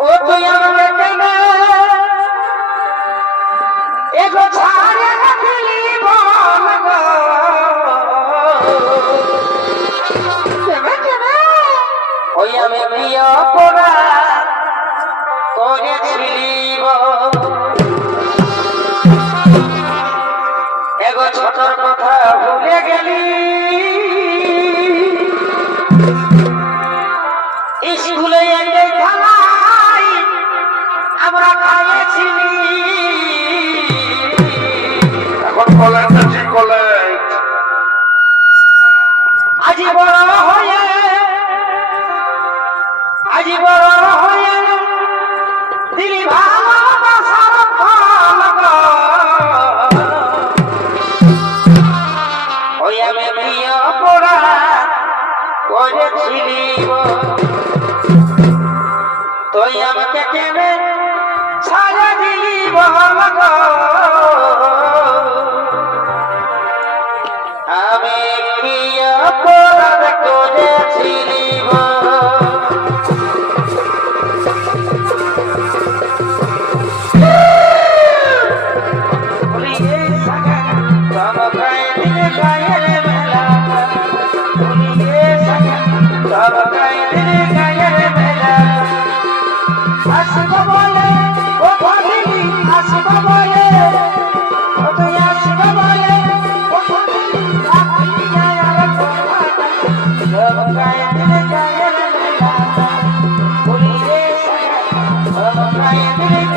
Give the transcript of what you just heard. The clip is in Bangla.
ও তুই আমাকে কেনে এগো ছাড়ে রাখলি বল ওই আমি প্রিয় ছোটর কথা ভুলে গেলি। স্কুলে এখন কলেজটা ঠিক কলেজ আজি হয়ে, আজি বড় হয়ে দিলি ভালোবাসার ওই আমি প্রিয় পড়া করেছিলি। তুই আমাকে কেনে ছাড়া দিলি আমি কি অপরাধ করেছিলি গো? বলি Thank you.